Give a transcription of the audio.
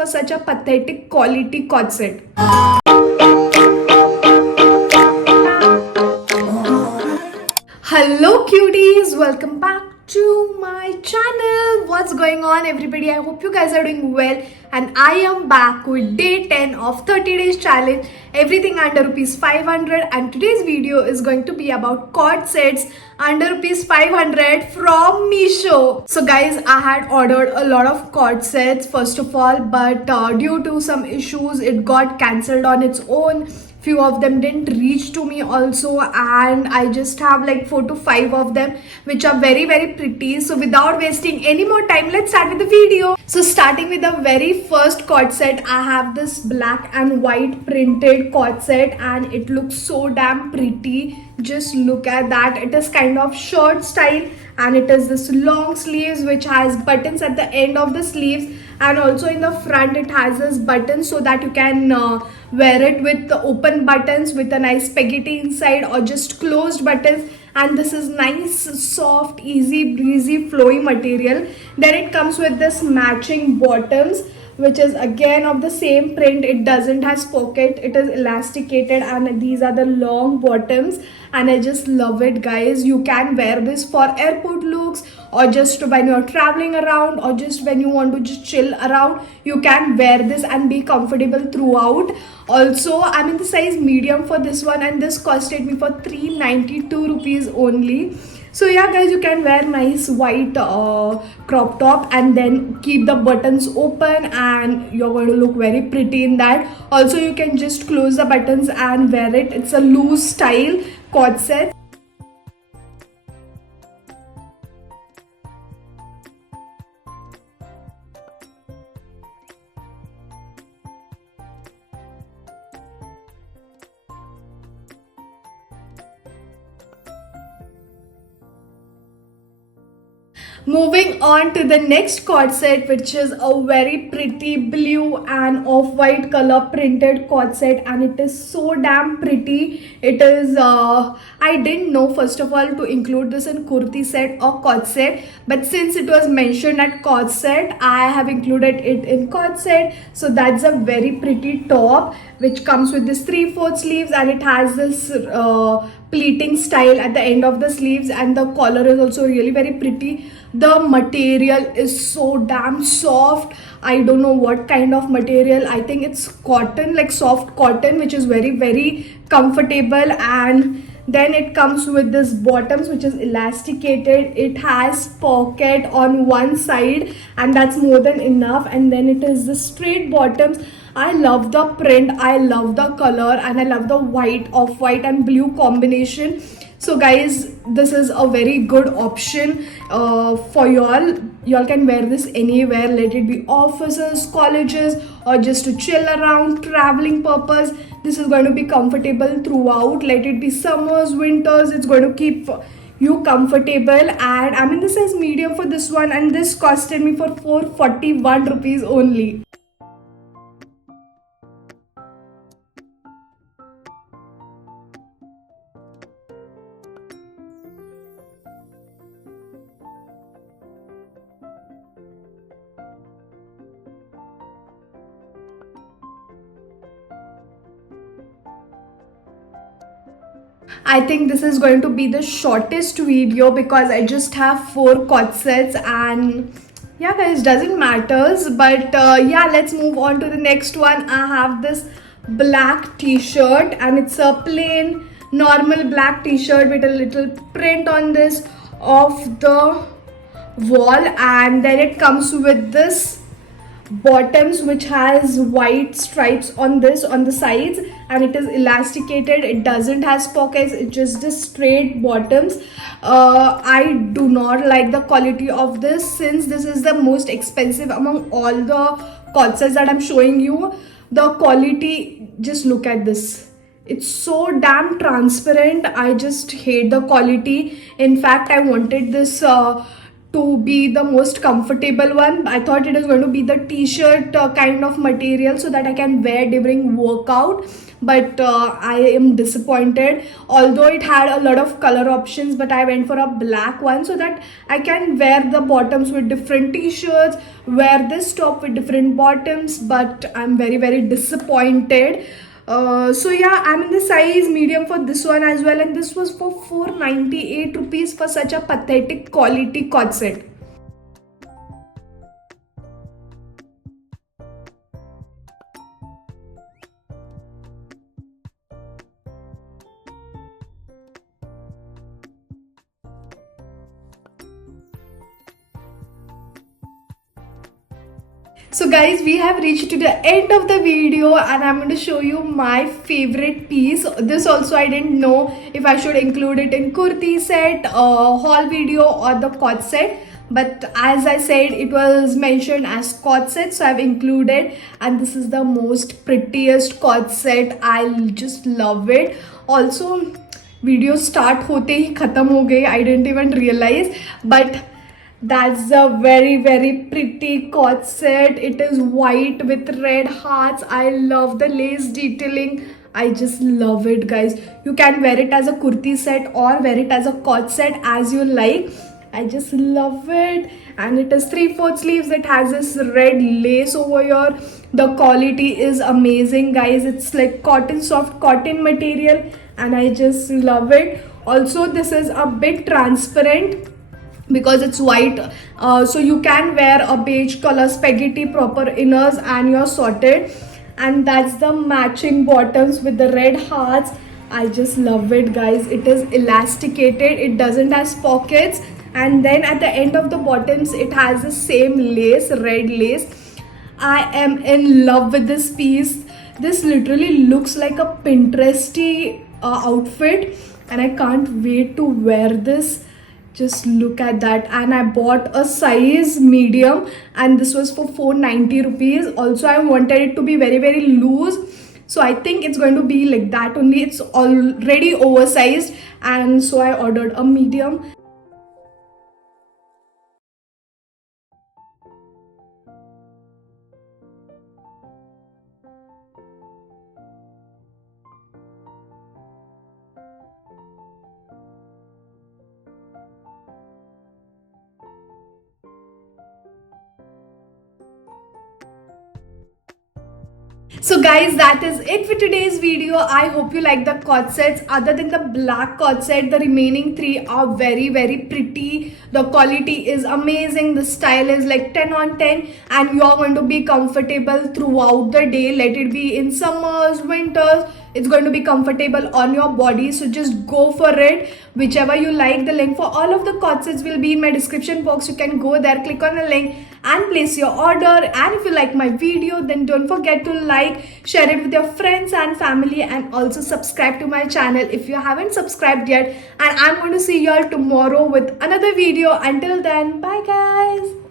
For such a pathetic quality corset. Hello cuties, welcome back to my channel. What's going on everybody? I hope you guys are doing well, and I am back with day 10 of 30 days challenge, everything under rupees 500, and today's video is going to be about cord sets under rupees 500 from Meesho. So guys, I had ordered a lot of cord sets first of all, but due to some issues it got cancelled on its own. Few of them didn't reach to me also, and I just have like 4 to 5 of them which are very pretty. So without wasting any more time, let's start with the video. So starting with the very first cord set, I have this black and white printed cord set, and it looks so damn pretty. Just look at that. It is kind of short style, and it is this long sleeves which has buttons at the end of the sleeves, and also in the front it has this button so that you can wear it with the open buttons with a nice spaghetti inside, or just closed buttons. And this is nice, soft, easy breezy flowy material. Then it comes with this matching bottoms, which is again of the same print. It doesn't has pocket, it is elasticated, and these are the long bottoms, and I just love it guys. You can wear this for airport looks, or just when you're traveling around, or just when you want to just chill around, you can wear this and be comfortable throughout. Also, I'm in the size medium for this one, and this costed me for 392 rupees only. So yeah guys, you can wear nice white crop top and then keep the buttons open, and you're going to look very pretty in that. Also, you can just close the buttons and wear it. It's a loose style cord set. Moving on to the next cord set, which is a very pretty blue and off-white color printed cord set, and it is so damn pretty. It is I didn't know first of all to include this in kurti set or cord set, but since it was mentioned at cord set, I have included it in cord set. So that's a very pretty top which comes with this 3/4 sleeves, and it has this pleating style at the end of the sleeves, and the collar is also really very pretty. The material is so damn soft. I don't know what kind of material. I think it's cotton, like soft cotton, which is very comfortable. And then it comes with this bottoms which is elasticated. It has pocket on one side, and that's more than enough. And then it is the straight bottoms. I love the print, I love the color, and I love the white, off-white and blue combination. So guys, this is a very good option for y'all. Y'all can wear this anywhere, let it be offices, colleges, or just to chill around, traveling purpose. This is going to be comfortable throughout. Let it be summers, winters, it's going to keep you comfortable. And I'm in the size medium for this one, and this costed me for 441 rupees only. I think this is going to be the shortest video because I just have 4 cord sets, and yeah guys, doesn't matters. But yeah, let's move on to the next one. I have this black t-shirt, and it's a plain normal black t-shirt with a little print on this of the wall, and then it comes with this bottoms which has white stripes on this on the sides, and it is elasticated. It doesn't has pockets, it's just the straight bottoms. I do not like the quality of this, since this is the most expensive among all the cord sets that I'm showing you. The quality, just look at this, it's so damn transparent. I just hate the quality. In fact, I wanted this to be the most comfortable one. I thought it is going to be the t-shirt kind of material so that I can wear during workout, but I am disappointed. Although it had a lot of color options, but I went for a black one so that I can wear the bottoms with different t-shirts, wear this top with different bottoms, but I'm very very disappointed. So yeah, I'm in the size medium for this one as well, and this was for 498 rupees for such a pathetic quality cord set. So guys, we have reached to the end of the video and I'm going to show you my favorite piece. This also I didn't know if I should include it in kurti set, haul video or the cord set. But as I said, it was mentioned as cord set, so I've included. And this is the most prettiest cord set. I just love it. Also, video start hote hi khatam ho gayi. I didn't even realize. But that's a very very pretty cord set. It is white with red hearts. I love the lace detailing. I just love it, guys. You can wear it as a kurti set or wear it as a cord set as you like. I just love it. And it is 3/4 sleeves. It has this red lace over here. The quality is amazing, guys. It's like cotton, soft cotton material, and I just love it. Also, this is a bit transparent because it's white, so you can wear a beige color spaghetti proper inners and you're sorted. And that's the matching bottoms with the red hearts. I just love it, guys. It is elasticated, it doesn't has pockets, and then at the end of the bottoms it has the same lace, red lace. I am in love with this piece. This literally looks like a Pinteresty outfit, and I can't wait to wear this. Just look at that. And I bought a size medium, and this was for 490 rupees. Also, I wanted it to be very very loose, so I think it's going to be like that only. It's already oversized, and so I ordered a medium. So guys, that is it for today's video. I hope you like the cord sets. Other than the black cord set, the remaining three are very very pretty. The quality is amazing. The style is like 10 on 10, and you're going to be comfortable throughout the day. Let it be in summers, winters. It's going to be comfortable on your body, so just go for it. Whichever you like. The link for all of the cord sets will be in my description box. You can go there, click on the link and place your order. And if you like my video, then don't forget to like, share it with your friends and family, and also subscribe to my channel if you haven't subscribed yet. And I'm going to see you all tomorrow with another video. Until then, bye guys.